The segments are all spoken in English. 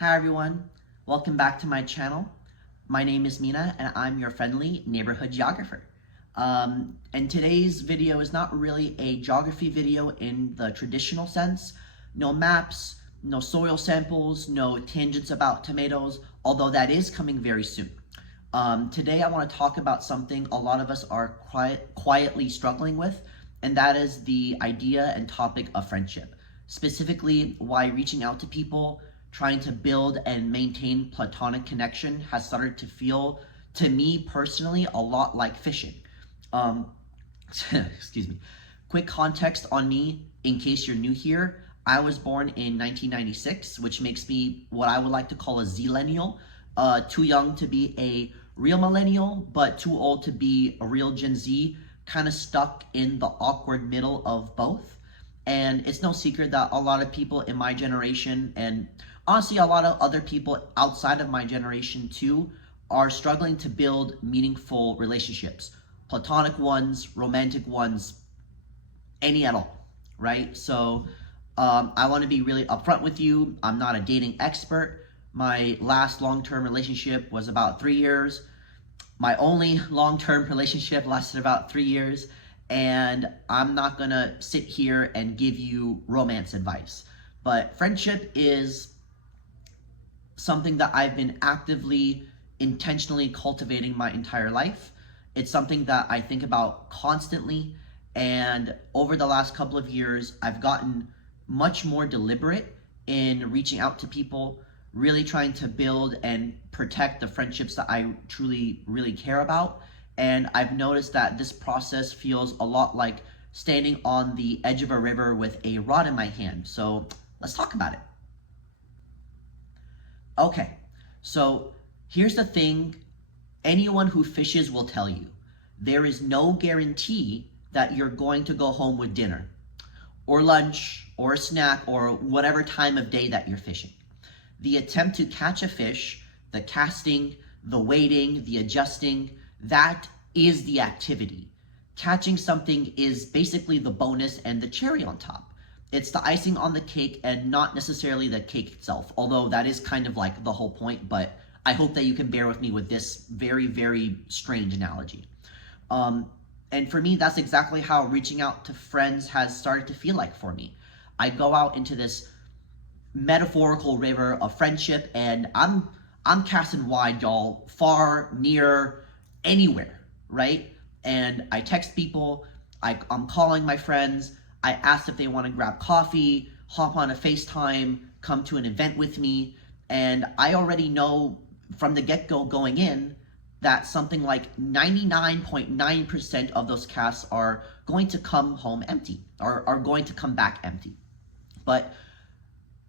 Hi everyone, welcome back to my channel. My name is Mina and I'm your friendly neighborhood geographer. And today's video is not really a geography video in the traditional sense. No maps, no soil samples, no tangents about tomatoes, although that is coming very soon. Today I want to talk about something a lot of us are quietly struggling with, and that is the idea and topic of friendship. Specifically, why reaching out to people, trying to build and maintain platonic connection has started to feel, to me personally, a lot like fishing. Excuse me. Quick context on me, in case you're new here. I was born in 1996, which makes me what I would like to call a Zillennial. Too young to be a real millennial, but too old to be a real Gen Z, kind of stuck in the awkward middle of both. And it's no secret that a lot of people in my generation, and honestly a lot of other people outside of my generation too, are struggling to build meaningful relationships. Platonic ones, romantic ones, any at all, right? So I want to be really upfront with you. I'm not a dating expert. My last long-term relationship was about 3 years. My only long-term relationship lasted about 3 years. And I'm not gonna sit here and give you romance advice. But friendship is something that I've been actively, intentionally cultivating my entire life. It's something that I think about constantly. And over the last couple of years, I've gotten much more deliberate in reaching out to people, really trying to build and protect the friendships that I truly, really care about. And I've noticed that this process feels a lot like standing on the edge of a river with a rod in my hand. So let's talk about it. Okay, so here's the thing anyone who fishes will tell you. There is no guarantee that you're going to go home with dinner or lunch or a snack or whatever time of day that you're fishing. The attempt to catch a fish, the casting, the waiting, the adjusting, that is the activity. Catching something is basically the bonus and the cherry on top. It's the icing on the cake and not necessarily the cake itself, although that is kind of like the whole point, but I hope that you can bear with me with this very, very strange analogy. And for me, that's exactly how reaching out to friends has started to feel like for me. I go out into this metaphorical river of friendship and I'm casting wide, y'all, far, near, anywhere, right? And I text people, I'm calling my friends, I ask if they want to grab coffee, hop on a FaceTime, come to an event with me, and I already know from the get-go going in that something like 99.9% of those casts are going to come home empty, or are going to come back empty. But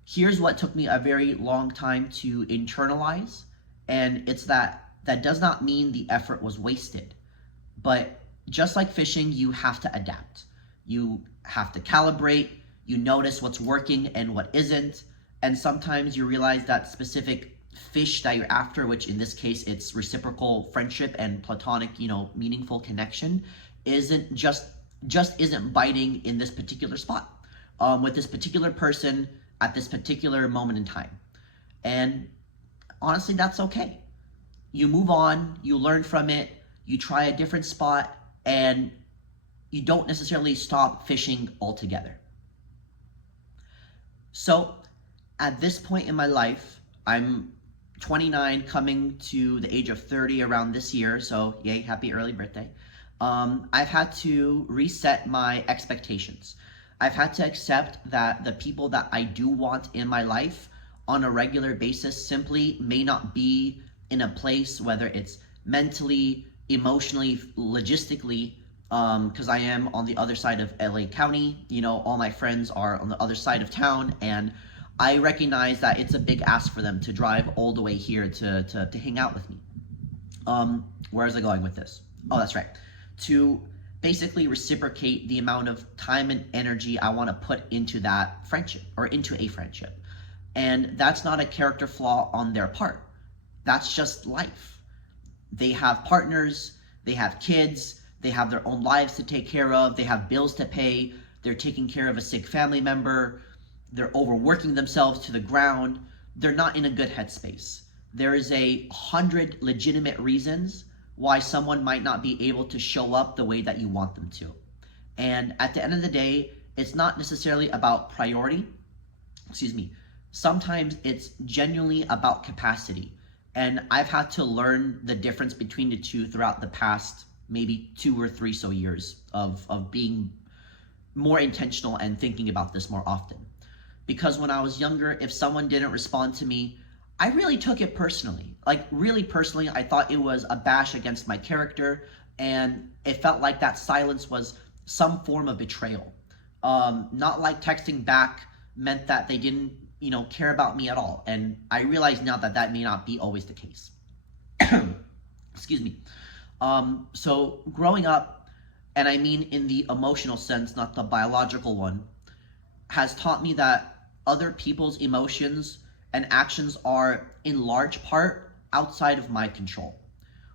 here's what took me a very long time to internalize, and it's that does not mean the effort was wasted. But just like fishing, you have to adapt. You have to calibrate, you notice what's working and what isn't, and sometimes you realize that specific fish that you're after, which in this case it's reciprocal friendship and platonic, meaningful connection, isn't just isn't biting in this particular spot, with this particular person at this particular moment in time. And honestly, that's okay. You move on, you learn from it, you try a different spot, and you don't necessarily stop fishing altogether. So at this point in my life, I'm 29, coming to the age of 30 around this year, so yay, happy early birthday. I've had to reset my expectations. I've had to accept that the people that I do want in my life on a regular basis simply may not be in a place, whether it's mentally, emotionally, logistically, because I am on the other side of LA County. All my friends are on the other side of town, and I recognize that it's a big ask for them to drive all the way here to hang out with me. Where is I going with this? Oh, that's right. To basically reciprocate the amount of time and energy I want to put into that friendship, or into a friendship. And that's not a character flaw on their part. That's just life. They have partners, they have kids, they have their own lives to take care of, they have bills to pay, they're taking care of a sick family member, they're overworking themselves to the ground. they're not in a good headspace. There is 100 legitimate reasons why someone might not be able to show up the way that you want them to. And at the end of the day, it's not necessarily about priority. Excuse me. Sometimes it's genuinely about capacity. And I've had to learn the difference between the two throughout the past maybe 2 or 3 so years of being more intentional and thinking about this more often. Because when I was younger, if someone didn't respond to me, I really took it personally. Like, really personally, I thought it was a bash against my character, and it felt like that silence was some form of betrayal. Not like texting back meant that they didn't, care about me at all. And I realize now that that may not be always the case. Excuse me. So growing up, and I mean in the emotional sense, not the biological one, has taught me that other people's emotions and actions are in large part outside of my control.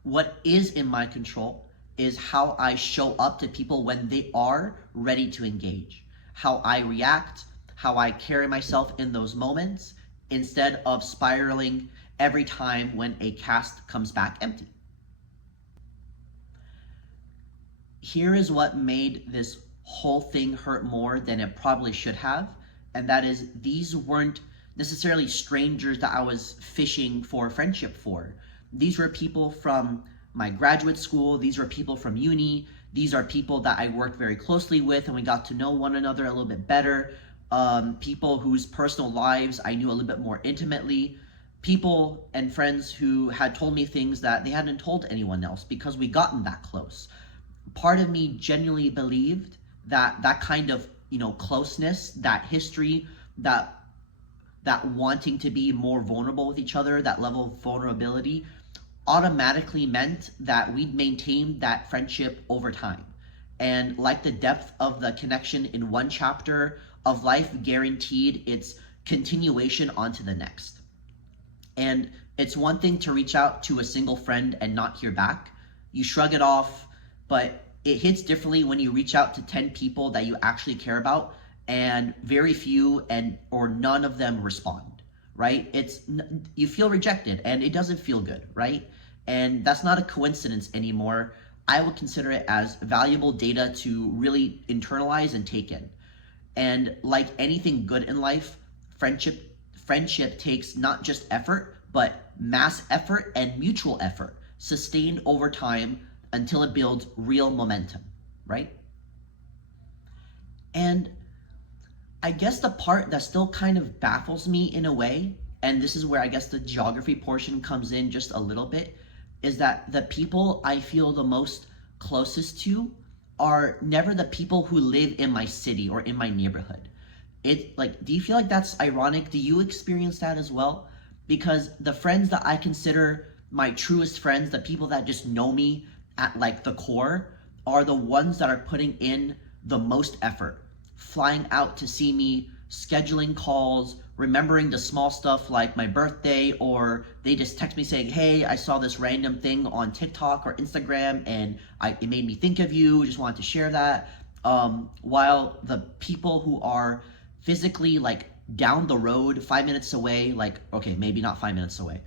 What is in my control is how I show up to people when they are ready to engage, how I react, how I carry myself in those moments, instead of spiraling every time when a cast comes back empty. Here is what made this whole thing hurt more than it probably should have, and that is these weren't necessarily strangers that I was fishing for friendship for. These were people from my graduate school, these were people from uni, these are people that I worked very closely with and we got to know one another a little bit better, people whose personal lives I knew a little bit more intimately, people and friends who had told me things that they hadn't told anyone else because we gotten that close. Part of me genuinely believed that that kind of, closeness, that history, that wanting to be more vulnerable with each other, that level of vulnerability, automatically meant that we'd maintain that friendship over time. And like the depth of the connection in one chapter of life guaranteed its continuation onto the next. And it's one thing to reach out to a single friend and not hear back. You shrug it off, but it hits differently when you reach out to 10 people that you actually care about and very few or none of them respond, right? You feel rejected and it doesn't feel good, right? And that's not a coincidence anymore. I would consider it as valuable data to really internalize and take in. And like anything good in life, friendship takes not just effort, but mass effort and mutual effort, sustained over time until it builds real momentum, right? And I guess the part that still kind of baffles me in a way, and this is where I guess the geography portion comes in just a little bit, is that the people I feel the most closest to are never the people who live in my city or in my neighborhood. Do you feel like that's ironic? Do you experience that as well? Because the friends that I consider my truest friends, the people that just know me at like the core, are the ones that are putting in the most effort, flying out to see me, scheduling calls, remembering the small stuff like my birthday, or they just text me saying, hey, I saw this random thing on TikTok or Instagram and it made me think of you, just wanted to share that. While the people who are physically like down the road, 5 minutes away, like, okay, maybe not 5 minutes away,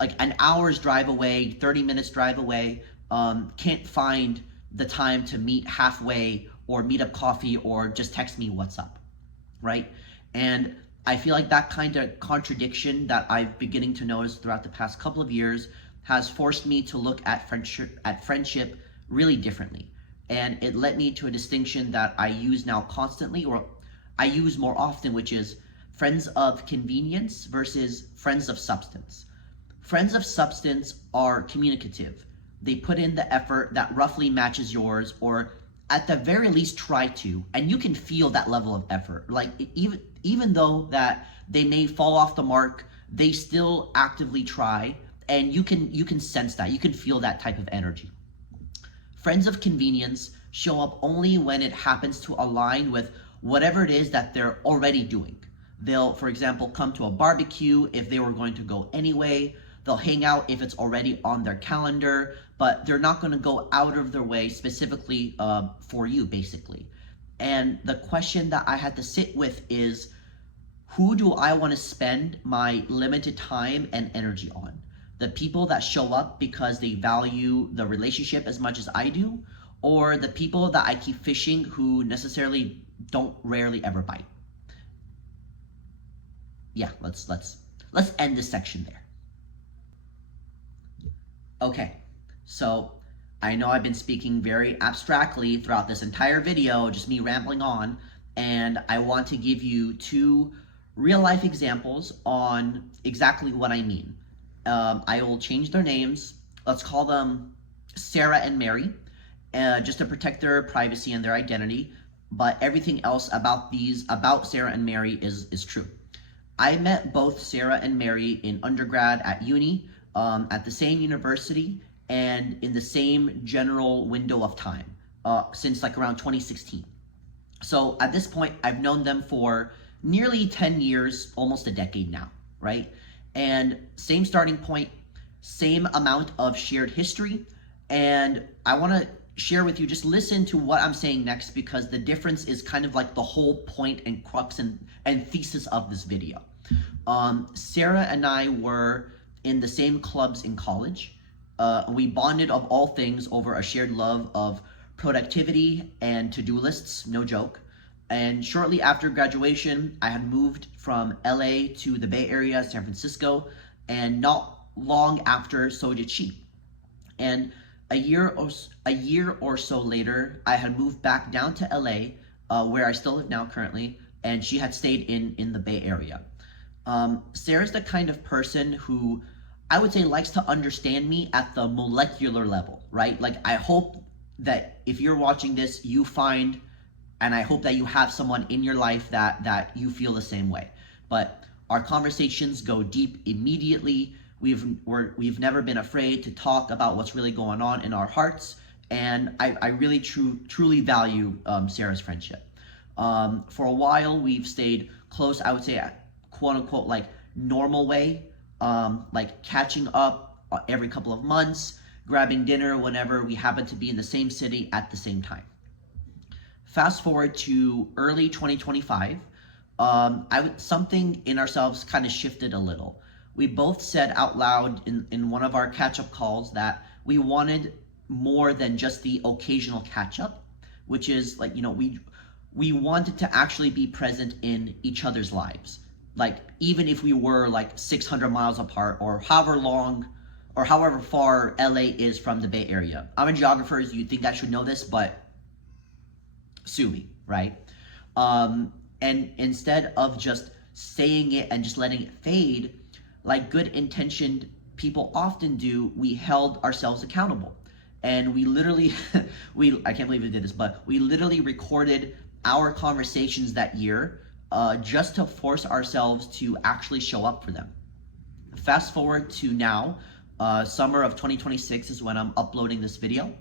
like an hour's drive away, 30 minutes drive away, can't find the time to meet halfway or meet up coffee or just text me what's up, right? And I feel like that kind of contradiction that I've beginning to notice throughout the past couple of years has forced me to look at friendship really differently. And it led me to a distinction that I use now constantly, or I use more often, which is friends of convenience versus friends of substance. Friends of substance are communicative. They put in the effort that roughly matches yours, or at the very least try to, and you can feel that level of effort. Like even though that they may fall off the mark, they still actively try, and you can sense that. You can feel that type of energy. Friends of convenience show up only when it happens to align with whatever it is that they're already doing. They'll, for example, come to a barbecue if they were going to go anyway. They'll hang out if it's already on their calendar, but they're not going to go out of their way specifically for you, basically. And the question that I had to sit with is, Who do I want to spend my limited time and energy on? The people that show up because they value the relationship as much as I do, or the people that I keep fishing who necessarily don't rarely ever bite? Yeah, let's end this section there. Okay, so I know I've been speaking very abstractly throughout this entire video, just me rambling on, and I want to give you two real life examples on exactly what I mean. I will change their names. Let's call them Sarah and Mary, just to protect their privacy and their identity. But everything else about Sarah and Mary is true. I met both Sarah and Mary in undergrad at uni, at the same university, and in the same general window of time, since like around 2016. So at this point, I've known them for nearly 10 years, almost a decade now, right? And same starting point, same amount of shared history. And I want to share with you, just listen to what I'm saying next, because the difference is kind of like the whole point and crux and thesis of this video. Sarah and I were in the same clubs in college. We bonded of all things over a shared love of productivity and to-do lists, no joke. And shortly after graduation, I had moved from LA to the Bay Area, San Francisco, and not long after, so did she. And a year or so later, I had moved back down to LA, where I still live now currently, and she had stayed in the Bay Area. Sarah's the kind of person who I would say likes to understand me at the molecular level, right? Like, I hope that if you're watching this, you find, and I hope that you have someone in your life that you feel the same way. But our conversations go deep immediately. We've never been afraid to talk about what's really going on in our hearts, and I really truly value Sarah's friendship. For a while, we've stayed close, I would say, quote unquote, like normal way, like catching up every couple of months, grabbing dinner whenever we happen to be in the same city at the same time. Fast forward to early 2025, something in ourselves kind of shifted a little. We both said out loud in one of our catch-up calls that we wanted more than just the occasional catch-up, which is like, we wanted to actually be present in each other's lives. Like, even if we were like 600 miles apart, or however long or however far LA is from the Bay Area. I'm a geographer, so you'd think I should know this, but sue me, right? And instead of just saying it and just letting it fade, like good intentioned people often do, we held ourselves accountable. And we literally, I can't believe we did this, but we literally recorded our conversations that year, just to force ourselves to actually show up for them. Fast forward to now, summer of 2026 is when I'm uploading this video.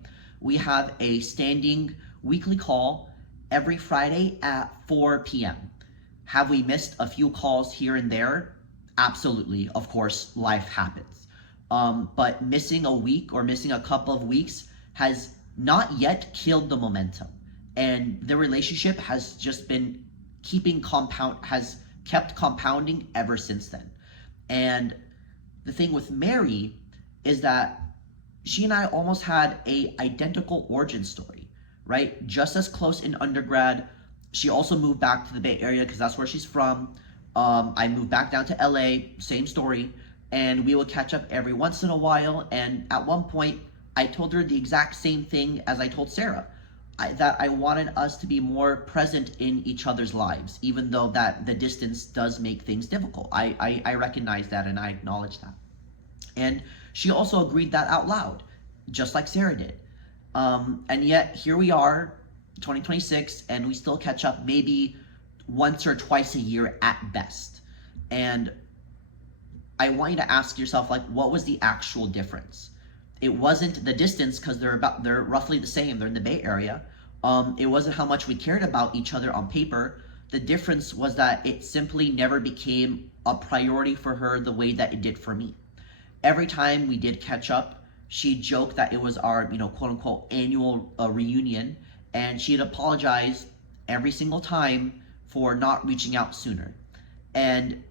We have a standing weekly call every Friday at 4 p.m. Have we missed a few calls here and there? Absolutely. Of course, life happens. But missing a week or missing a couple of weeks has not yet killed the momentum. And the relationship has just been has kept compounding ever since then. And the thing with Mary is that she and I almost had a identical origin story, right? Just as close in undergrad. She also moved back to the Bay Area because that's where she's from. I moved back down to LA, same story. And we would catch up every once in a while. And at one point, I told her the exact same thing as I told Sarah. That I wanted us to be more present in each other's lives, even though that the distance does make things difficult. I recognize that and I acknowledge that. And she also agreed that out loud, just like Sarah did. And yet here we are, 2026, and we still catch up maybe once or twice a year at best. And I want you to ask yourself, like, what was the actual difference? It wasn't the distance, because they're roughly the same. They're in the Bay Area. It wasn't how much we cared about each other on paper. The difference was that it simply never became a priority for her the way that it did for me. Every time we did catch up, she'd joke that it was our, quote unquote, annual reunion, and she'd apologize every single time for not reaching out sooner. And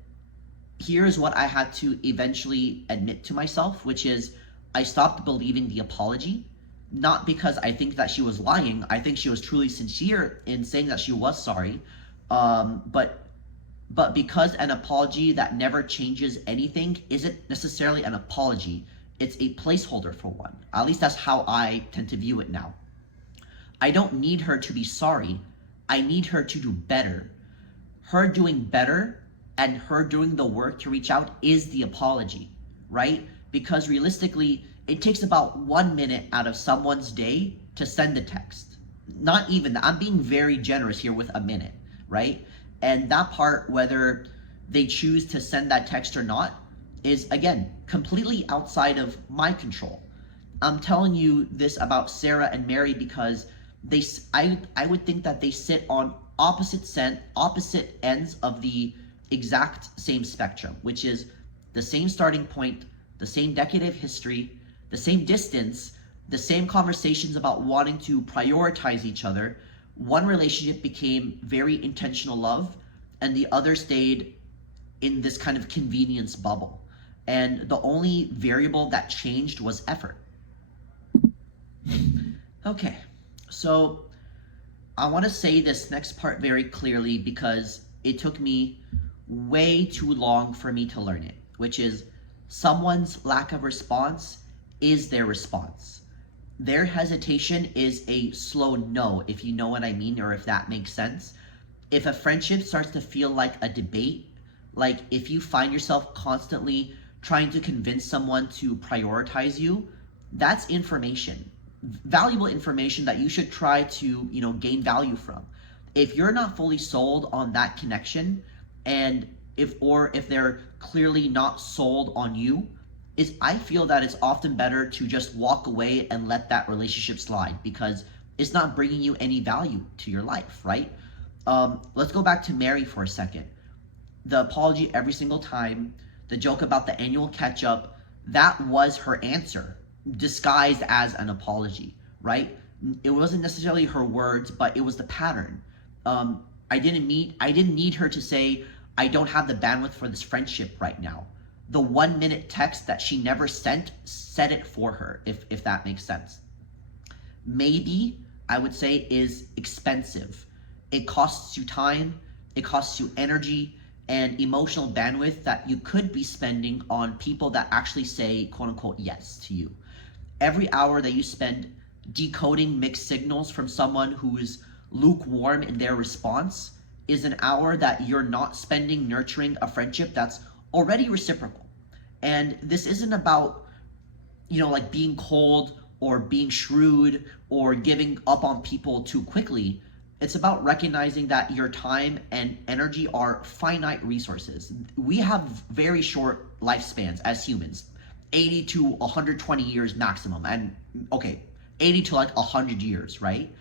here's what I had to eventually admit to myself, which is I stopped believing the apology, not because I think that she was lying. I think she was truly sincere in saying that she was sorry, but because an apology that never changes anything isn't necessarily an apology. It's a placeholder for one. At least that's how I tend to view it now. I don't need her to be sorry. I need her to do better. Her doing better and her doing the work to reach out is the apology, right? Because realistically, it takes about 1 minute out of someone's day to send a text. Not even that. I'm being very generous here with a minute, right? And that part, whether they choose to send that text or not, is again completely outside of my control. I'm telling you this about Sarah and Mary because I would think that they sit on opposite ends of the exact same spectrum, which is the same starting point, the same decade of history, the same distance, the same conversations about wanting to prioritize each other. One relationship became very intentional love, and the other stayed in this kind of convenience bubble. And the only variable that changed was effort. Okay, so I want to say this next part very clearly because it took me way too long for me to learn it, which is someone's lack of response is their response. Their hesitation is a slow no, if you know what I mean, or if that makes sense. If a friendship starts to feel like a debate, like if you find yourself constantly trying to convince someone to prioritize you, that's information, valuable information that you should try to, gain value from. If you're not fully sold on that connection, and if they're clearly not sold on you, I feel that it's often better to just walk away and let that relationship slide because it's not bringing you any value to your life, right? Let's go back to Mary for a second. The apology every single time, the joke about the annual catch up, that was her answer disguised as an apology, right? It wasn't necessarily her words, but it was the pattern. I didn't need her to say, I don't have the bandwidth for this friendship right now. The 1 minute text that she never sent said it for her, if that makes sense. Maybe, I would say, is expensive. It costs you time, it costs you energy, and emotional bandwidth that you could be spending on people that actually say, quote unquote, yes to you. Every hour that you spend decoding mixed signals from someone who is lukewarm in their response is an hour that you're not spending nurturing a friendship that's already reciprocal. And this isn't about, like being cold or being shrewd or giving up on people too quickly. It's about recognizing that your time and energy are finite resources. We have very short lifespans as humans, 80 to 120 years maximum. And okay, 80 to like 100 years, right?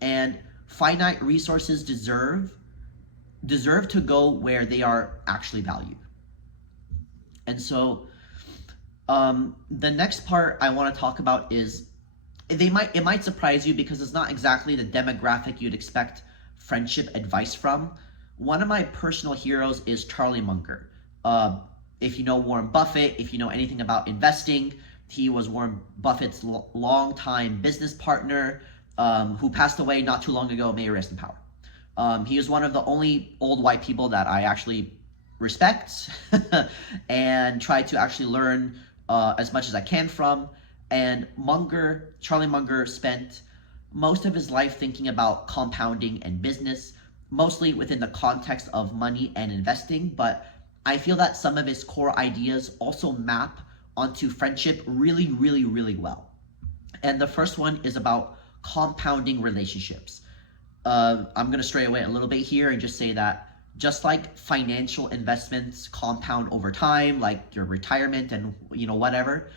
And finite resources deserve to go where they are actually valued. And so the next part I want to talk about is it might surprise you because it's not exactly the demographic you'd expect friendship advice from. One of my personal heroes is Charlie Munger. If you know Warren Buffett, if you know anything about investing, he was Warren Buffett's longtime business partner who passed away not too long ago. May he rest in power. He is one of the only old white people that I actually respect and try to actually learn as much as I can from. And Charlie Munger spent most of his life thinking about compounding and business, mostly within the context of money and investing. But I feel that some of his core ideas also map onto friendship really, really, really well. And the first one is about compounding relationships. I'm going to stray away a little bit here and just say that just like financial investments compound over time, like your retirement and whatever,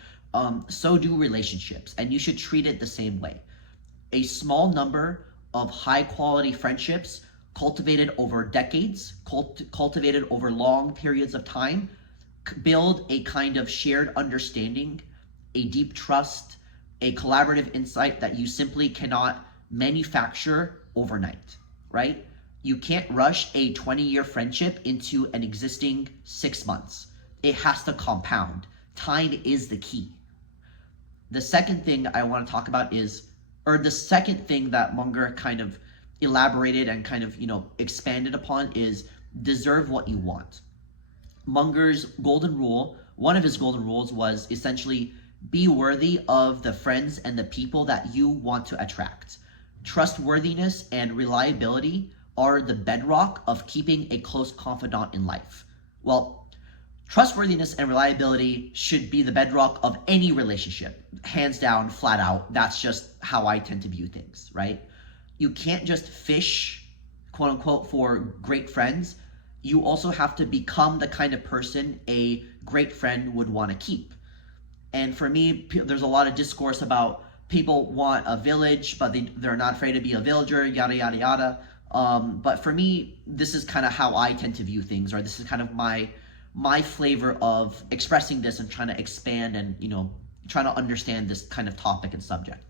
so do relationships, and you should treat it the same way. A small number of high quality friendships cultivated over decades, cultivated over long periods of time, build a kind of shared understanding, a deep trust, a collaborative insight that you simply cannot manufacture overnight, right? You can't rush a 20-year friendship into an existing 6 months. It has to compound. Time is the key. The second thing I want to talk about is, or the second thing that Munger kind of elaborated and kind of, expanded upon is deserve what you want. Munger's golden rule, one of his golden rules was essentially be worthy of the friends and the people that you want to attract. Trustworthiness and reliability are the bedrock of keeping a close confidant in life. Well, trustworthiness and reliability should be the bedrock of any relationship. Hands down, flat out. That's just how I tend to view things, right? You can't just fish, quote unquote, for great friends. You also have to become the kind of person a great friend would want to keep. And for me, there's a lot of discourse about people want a village, but they're not afraid to be a villager, yada, yada, yada. But for me, this is kind of how I tend to view things, or this is kind of my flavor of expressing this and trying to expand and, trying to understand this kind of topic and subject.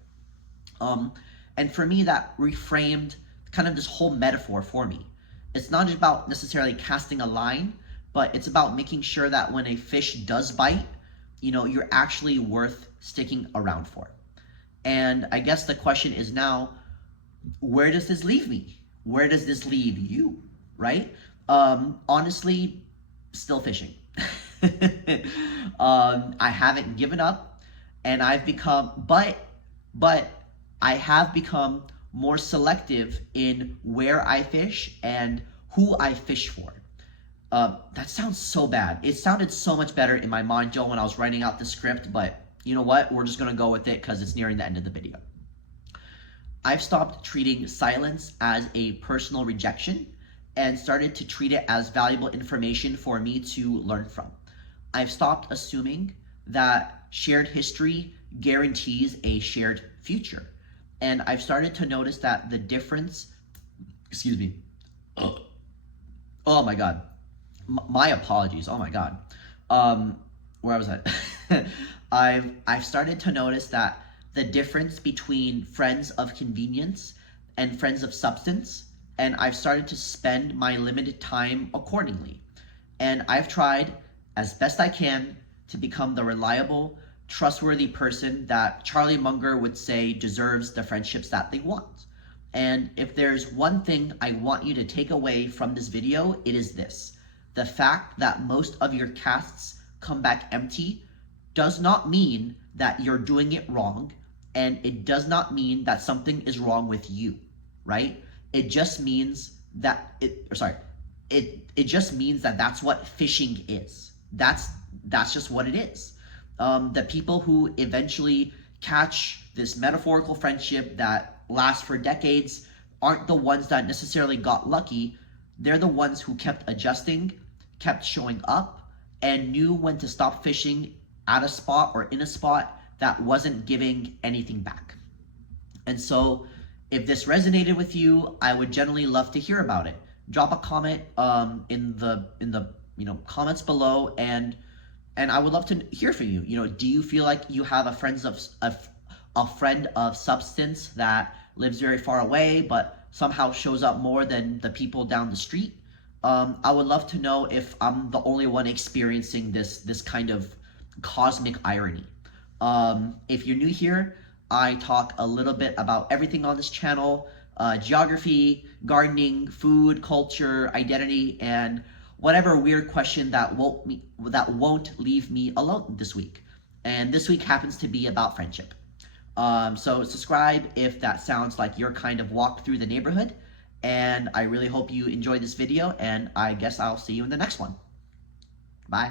And for me, that reframed kind of this whole metaphor for me. It's not just about necessarily casting a line, but it's about making sure that when a fish does bite, you're actually worth sticking around for. And I guess the question is now, where does this leave me? Where does this leave you, right? Honestly, still fishing. I haven't given up, and I've become, but I have become more selective in where I fish and who I fish for. That sounds so bad. It sounded so much better in my mind, Joe, when I was writing out the script, but you know what? We're just going to go with it because it's nearing the end of the video. I've stopped treating silence as a personal rejection and started to treat it as valuable information for me to learn from. I've stopped assuming that shared history guarantees a shared future. And I've started to notice that the difference, oh my God. My apologies. Oh my God. Where was I? I've started to notice that the difference between friends of convenience and friends of substance, and I've started to spend my limited time accordingly. And I've tried as best I can to become the reliable, trustworthy person that Charlie Munger would say deserves the friendships that they want. And if there's one thing I want you to take away from this video, it is this. The fact that most of your casts come back empty does not mean that you're doing it wrong, and it does not mean that something is wrong with you, right? It just means that it just means that that's what fishing is. That's just what it is. The people who eventually catch this metaphorical friendship that lasts for decades aren't the ones that necessarily got lucky. They're the ones who kept adjusting, kept showing up, and knew when to stop fishing at a spot or in a spot that wasn't giving anything back. And so if this resonated with you, I would generally love to hear about it. Drop a comment in the comments below, and I would love to hear from you. Do you feel like you have a friend of substance that lives very far away but somehow shows up more than the people down the street? I would love to know if I'm the only one experiencing this kind of cosmic irony. If you're new here, I talk a little bit about everything on this channel: geography, gardening, food, culture, identity, and whatever weird question that won't leave me alone this week. And this week happens to be about friendship. So subscribe if that sounds like your kind of walk through the neighborhood. And I really hope you enjoyed this video, and I guess I'll see you in the next one. Bye.